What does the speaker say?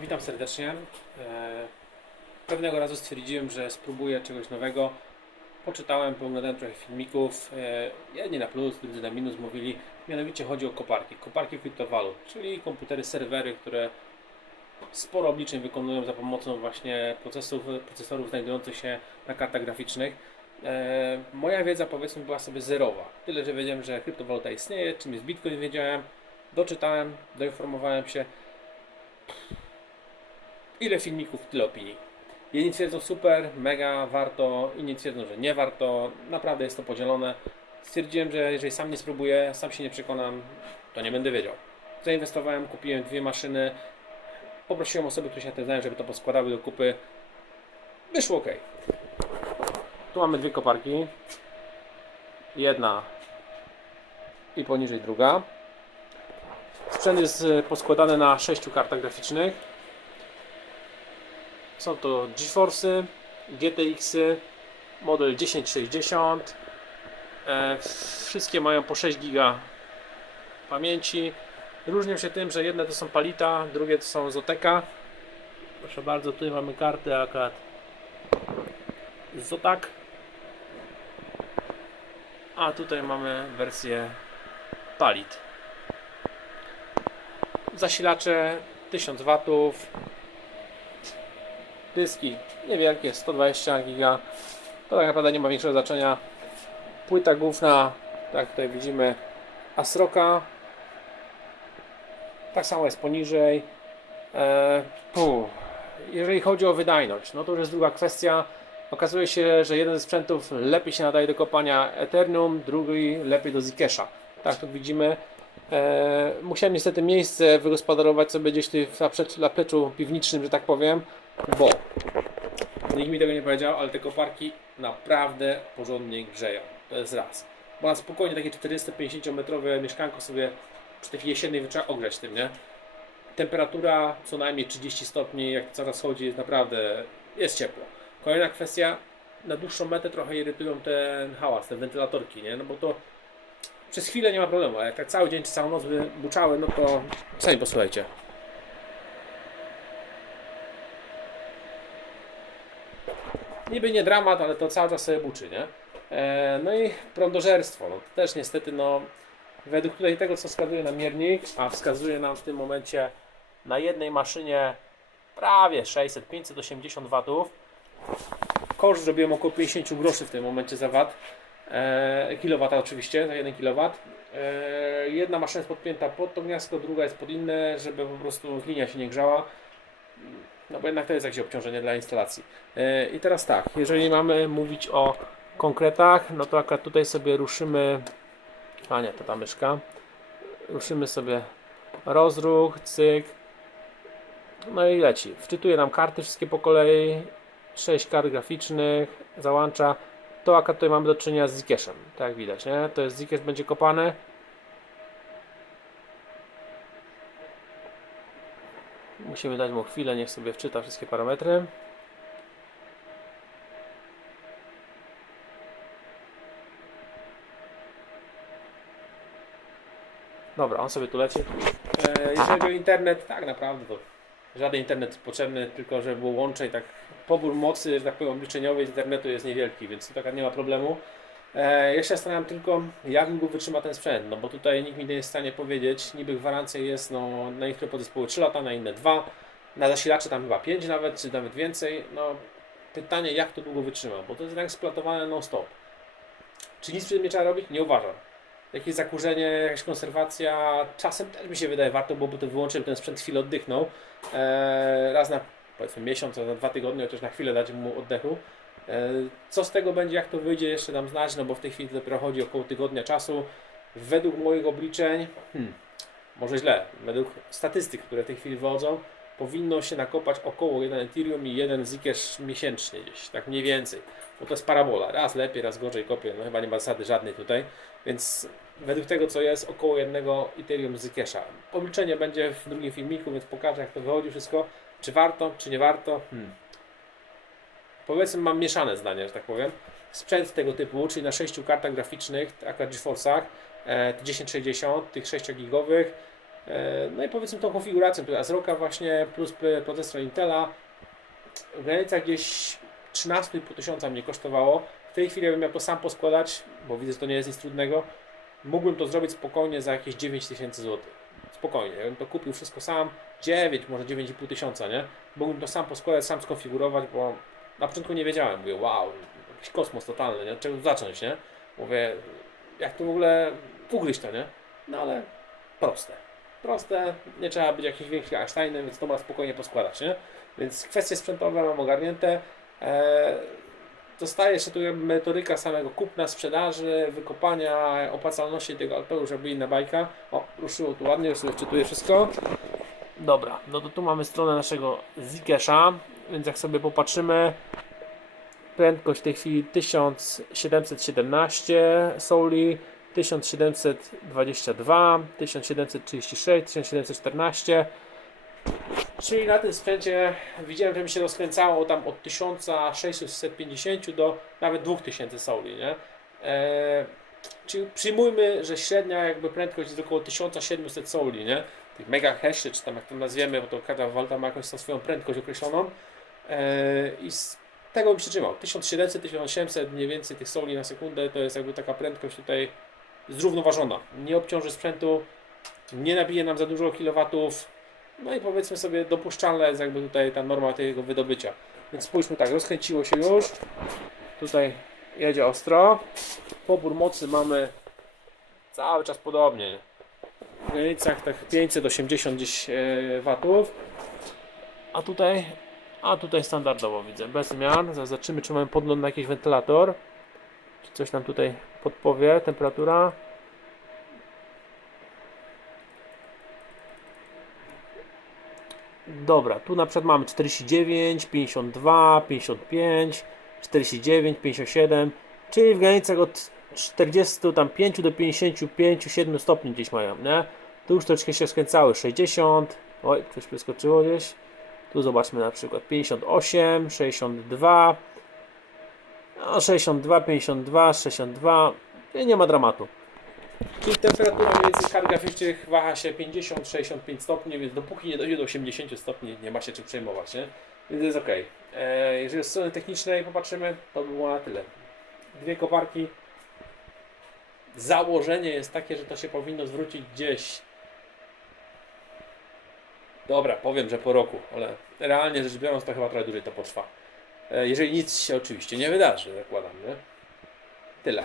Witam serdecznie. E, Pewnego razu stwierdziłem, że spróbuję czegoś nowego. Poczytałem, pooglądałem trochę filmików. E, Jedni na plus, drudzy na minus mówili. Mianowicie chodzi o koparki. Koparki kryptowalut, czyli komputery, serwery, które sporo obliczeń wykonują za pomocą właśnie procesorów, procesorów znajdujących się na kartach graficznych. E, Moja wiedza powiedzmy była sobie zerowa. Tyle, że wiedziałem, że kryptowaluta istnieje, czym jest Bitcoin wiedziałem. Doczytałem, doinformowałem się. Ile filmików, tyle opinii. Jedni twierdzą super, mega, warto, inni twierdzą, że nie warto. Naprawdę jest to podzielone. Stwierdziłem, że jeżeli sam nie spróbuję, sam się nie przekonam, to nie będę wiedział. Zainwestowałem, kupiłem dwie maszyny. Poprosiłem osoby, które się na tym znają, żeby to poskładały do kupy. Wyszło ok. Tu mamy dwie koparki. Jedna i poniżej druga. Sprzęt jest e, poskładany na sześciu kartach graficznych. Są to GeForce'y, GTX-y, model 1060. E, wszystkie mają po 6 GB pamięci. Różnią się tym, że jedne to są Palita, drugie to są Zoteka. Proszę bardzo, tutaj mamy karty akurat Zotak. A tutaj mamy wersję Palit. Zasilacze 1000 watów. Dyski niewielkie, 120 giga. To tak naprawdę nie ma większego znaczenia. Płyta główna, tak tutaj widzimy, Asroka. Tak samo jest poniżej. E, puh. Jeżeli chodzi o wydajność, no to już jest druga kwestia. Okazuje się, że jeden ze sprzętów lepiej się nadaje do kopania Ethereum, drugi lepiej do Zkesha. Tak tu widzimy. E, musiałem niestety miejsce wygospodarować sobie gdzieś w zapleczu- piwniczym, że tak powiem, bo nikt mi tego nie powiedział, ale te koparki naprawdę porządnie grzeją. To jest raz. Bo na spokojnie takie 450 metrowe mieszkanko sobie przy takiej jesiennej trzeba ogrzać tym, nie? Temperatura co najmniej 30 stopni, jak coraz chodzi, jest naprawdę, jest ciepło. Kolejna kwestia, na dłuższą metę trochę irytują ten hałas, te wentylatorki, nie? No bo to przez chwilę nie ma problemu, ale jak tak cały dzień czy całą noc by buczały, no to sami posłuchajcie. Niby nie dramat, ale to cały czas sobie buczy, nie? E, no i prądożerstwo, no to też niestety, no według tutaj tego, co wskazuje na miernik, a wskazuje nam w tym momencie na jednej maszynie prawie 600-580 watów. Koszt zrobiłem około 50 groszy w tym momencie za wat. E, kilowata oczywiście, za 1 kW. E, jedna maszyna jest podpięta pod to gniazdko, druga jest pod inne, żeby po prostu linia się nie grzała. No bo jednak to jest jakieś obciążenie dla instalacji. E, I teraz tak, jeżeli mamy mówić o konkretach, no to akurat tutaj sobie ruszymy. A nie, to ta myszka. Ruszymy sobie rozruch, cyk. No i leci. Wczytuje nam karty wszystkie po kolei. 6 kart graficznych, załącza. To akurat tutaj mamy do czynienia z Zikeszem, tak jak widać, nie? To jest Zikesz będzie kopany. Musimy dać mu chwilę, niech sobie wczyta wszystkie parametry. Dobra, on sobie tu leci. E, jeżeli chodzi o internet, tak naprawdę to żaden internet potrzebny, tylko żeby było łącze i tak pobór mocy, że tak powiem, obliczeniowej z internetu jest niewielki, więc tu taka nie ma problemu. E, ja się zastanawiam tylko, jak długo wytrzyma ten sprzęt, no bo tutaj nikt mi nie jest w stanie powiedzieć, niby gwarancja jest no, na niektóre podzespoły 3 lata, na inne 2, na zasilacze tam chyba 5 nawet, czy nawet więcej, no pytanie jak to długo wytrzyma, bo to jest tak splatowane non stop. Czy nic przy tym nie trzeba robić? Nie uważam. Jakieś zakurzenie, jakaś konserwacja, czasem też mi się wydaje, warto byłoby to wyłączyć, ten sprzęt chwilę oddychnął. Eee, raz na powiedzmy miesiąc, raz na dwa tygodnie, chociaż na chwilę dać mu oddechu. Eee, co z tego będzie, jak to wyjdzie, jeszcze dam znać, no bo w tej chwili dopiero chodzi około tygodnia czasu. Według moich obliczeń, hmm, może źle, według statystyk, które w tej chwili wychodzą, powinno się nakopać około 1 Ethereum i 1 Zcash miesięcznie gdzieś, tak mniej więcej. Bo to jest parabola, raz lepiej, raz gorzej kopię, no chyba nie ma zasady żadnej tutaj, więc według tego co jest około jednego Ethereum Zcasha. Obliczenie będzie w drugim filmiku, więc pokażę jak to wychodzi wszystko, czy warto, czy nie warto. Hmm. Powiedzmy mam mieszane zdania, że tak powiem. Sprzęt tego typu, czyli na 6 kartach graficznych, akurat GeForce'ach, e, 1060, tych 6 gigowych, E, No i powiedzmy tą konfiguracją, która z roka właśnie plus procesor Intela w granicach gdzieś 13,5 tysiąca mnie kosztowało. W tej chwili, jakbym miał to sam poskładać, bo widzę, że to nie jest nic trudnego, mógłbym to zrobić spokojnie za jakieś 9 tysięcy złotych. Spokojnie, jakbym to kupił wszystko sam, 9, może 9,5 tysiąca, nie? Mógłbym to sam poskładać, sam skonfigurować, bo na początku nie wiedziałem. Mówię, wow, jakiś kosmos totalny, nie? Od czego zacząć, nie? Mówię, jak to w ogóle ugryźć to, nie? No ale proste. Proste, nie trzeba być jakimś większym Einsteinem, więc to można spokojnie poskładać, nie? Więc kwestie sprzętowe mam ogarnięte. Eee, Zostaje jeszcze tu metodyka samego kupna, sprzedaży, wykopania, opłacalności tego już jakby inna bajka. O, ruszyło tu ładnie, już sobie wszystko. Dobra, no to tu mamy stronę naszego Zikesha, więc jak sobie popatrzymy, prędkość w tej chwili 1717 soli, 1722, 1736, 1714. Czyli na tym sprzęcie widziałem, że mi się rozkręcało tam od 1650 do nawet 2000 soli, nie? Eee, czyli przyjmujmy, że średnia jakby prędkość jest około 1700 soli, nie? Tych megahash, czy tam jak to nazwiemy, bo to każda walta ma jakąś swoją prędkość określoną. Eee, I z tego bym się trzymał. 1700, 1800 mniej więcej tych soli na sekundę to jest jakby taka prędkość tutaj zrównoważona. Nie obciąży sprzętu, nie nabije nam za dużo kilowatów, no i powiedzmy sobie dopuszczalna jest jakby tutaj ta norma tego wydobycia. Więc spójrzmy tak, rozkręciło się już. Tutaj jedzie ostro. Pobór mocy mamy cały czas podobnie. W granicach tak 580 gdzieś e, watów. A tutaj, a tutaj standardowo widzę, bez zmian. Zaraz Zobaczymy czy mamy podgląd na jakiś wentylator. Czy coś nam tutaj podpowie, temperatura. Dobra, tu na przykład mamy 49, 52, 55, 49, 57, czyli w granicach od 45 do 55, 7 stopni gdzieś mają, nie? Tu już troszeczkę się skręcały, 60, oj, coś przeskoczyło gdzieś. Tu zobaczmy na przykład 58, 62, no 62, 52, 62, i nie ma dramatu. Czyli temperatura mniej więcej kar graficznych waha się 50-65 stopni, więc dopóki nie dojdzie do 80 stopni, nie ma się czym przejmować, nie? Więc jest ok. E, jeżeli z strony technicznej popatrzymy, to by było na tyle. Dwie koparki. Założenie jest takie, że to się powinno zwrócić gdzieś. Dobra, powiem, że po roku, ale realnie rzecz biorąc, to chyba trochę dłużej to potrwa. E, jeżeli nic się oczywiście nie wydarzy, zakładam, nie? Tyle.